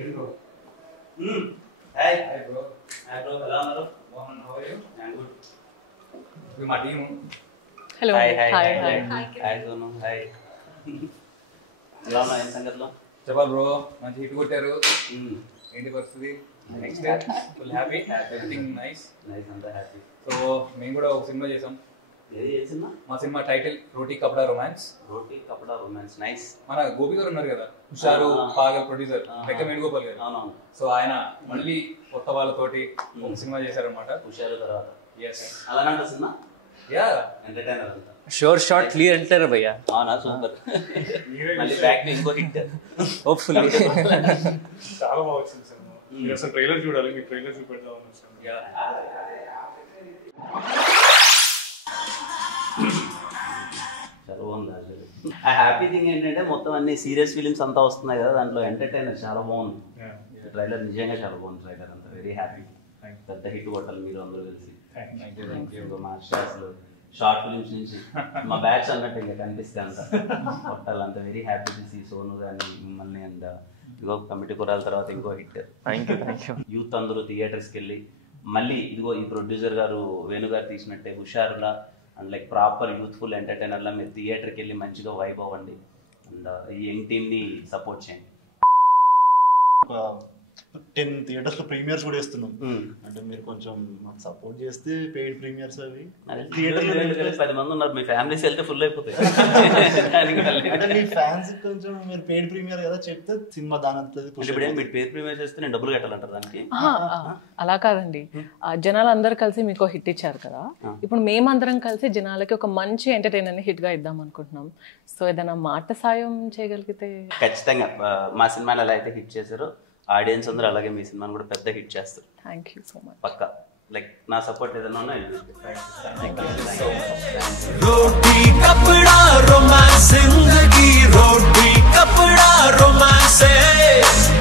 Hi. Hi bro. Hi bro. Hello Naru. Mohan, how are you? I'm good. We my team. Hello. Hi. Hi. Sonu. Hi. ఎలా ఉన్నా ఏం సంగతిలో? చెప్పాలి bro, మంచి hit కొట్టారు. ఏంటి పరిస్థితి? Next full happy, everything nice. అంతా happy. So మేము కూడా ఒక సినిమా చేసాం. ఏది ఏ సినిమా? మా సినిమా టైటిల్ రోటీ కపడా రొమాన్స్. రోటీ కపడా రొమాన్స్. నైస్. మన గోపి గారు ఉన్నారు కదా, హుషారు పాగల్ ప్రొడ్యూసర్, లెక్క వేణుగోపాల్ గారు. అవునవును. సో ఆయన మళ్ళీ కొత్త వాళ్ళతోటి ఒక సినిమా చేశారనమాట. హుషారు తర్వాత. ఎస్. అలాంటి సినిమా? యా. ఎంటర్టైనర్ అంతా. షోర్ షార్ట్ క్లియర్ అంటారు భయ్యా. అవునా, సూపర్. మళ్ళీ బ్యాక్ ఇంకో హిట్ హోప్ఫుల్లీ. చాలా బాగా వచ్చింది సినిమా. మీరు అసలు ట్రైలర్ చూడాలి, మీకు ట్రైలర్ చూపెడదామని వచ్చాను. చాలా బాగుంది. ఆ హ్యాపీ థింగ్ ఏంటంటే మొత్తం అన్ని సీరియస్ ఫిలిమ్స్ అంతా వస్తున్నాయి కదా, దాంట్లో ఎంటర్టైనర్ చాలా బాగుంది. ట్రైలర్ నిజంగా చాలా బాగుంది. ట్రైలర్ అంతా వెరీ హ్యాపీ. పెద్ద హిట్ కొట్టాలి మీరు అందరూ కలిసి. మా అసలు షార్ట్ ఫిలిమ్స్ నుంచి మా బ్యాచ్ అన్నట్టు ఇంకా కనిపిస్తే అంత కొట్టాలి. అంత వెరీ హ్యాపీ టు సీ సోను కానీ మిమ్మల్ని. అండ్ ఇదిగో కమిటీ కురాల తర్వాత ఇంకో హిట్. యూత్ అందరూ థియేటర్స్కి వెళ్ళి మళ్ళీ ఇదిగో ఈ ప్రొడ్యూసర్ గారు వేణు గారు తీసినట్టే హుషారులా అండ్ లైక్ ప్రాపర్ యూత్ఫుల్ ఎంటర్టైనర్లా మీరు థియేటర్కి వెళ్ళి మంచిగా వైబ్ అవ్వండి. అండ్ ఈ యంగ్ టీమ్ని సపోర్ట్ చేయండి. 10 థియేటర్స్ లో ప్రీమియర్స్ కూడా వేస్తున్నాం. అంటే మీరు కొంచెం మాకు సపోర్ట్ చేస్తే పెయిడ్ ప్రీమియర్స్ అవి థియేటర్లో 10 మంది ఉన్నారు, మీ ఫ్యామిలీస్ వెళ్తే ఫుల్ అయిపోతాయి. అంటే మీ ఫ్యాన్స్ కొంచెం మీరు పెయిడ్ ప్రీమియర్ కదా చెప్తే సినిమా దాని ఇప్పుడు మీరు పెయిడ్ ప్రీమియర్ చేస్తే నేను డబ్బులు కట్టాలంటారు దానికి? అలా కాదండి, జనాలు అందరు కలిసి మీకు హిట్ ఇచ్చారు కదా, ఇప్పుడు మేమందరం కలిసి జనాలకి ఒక మంచి ఎంటర్టైనర్ ని హిట్ గా ఇద్దాం అనుకుంటున్నాం. సో ఏదైనా మాట సాయం చేయగలిగితే. ఖచ్చితంగా మా సినిమాని ఎలా అయితే హిట్ చేశారో ఆడియన్స్ అందరూ అలాగే మీ సినిమాని కూడా పెద్ద హిట్ చేస్తారు. Thank you so much. పక్కా లైక్ నా సపోర్ట్ ఏదైనా ఉన్నా.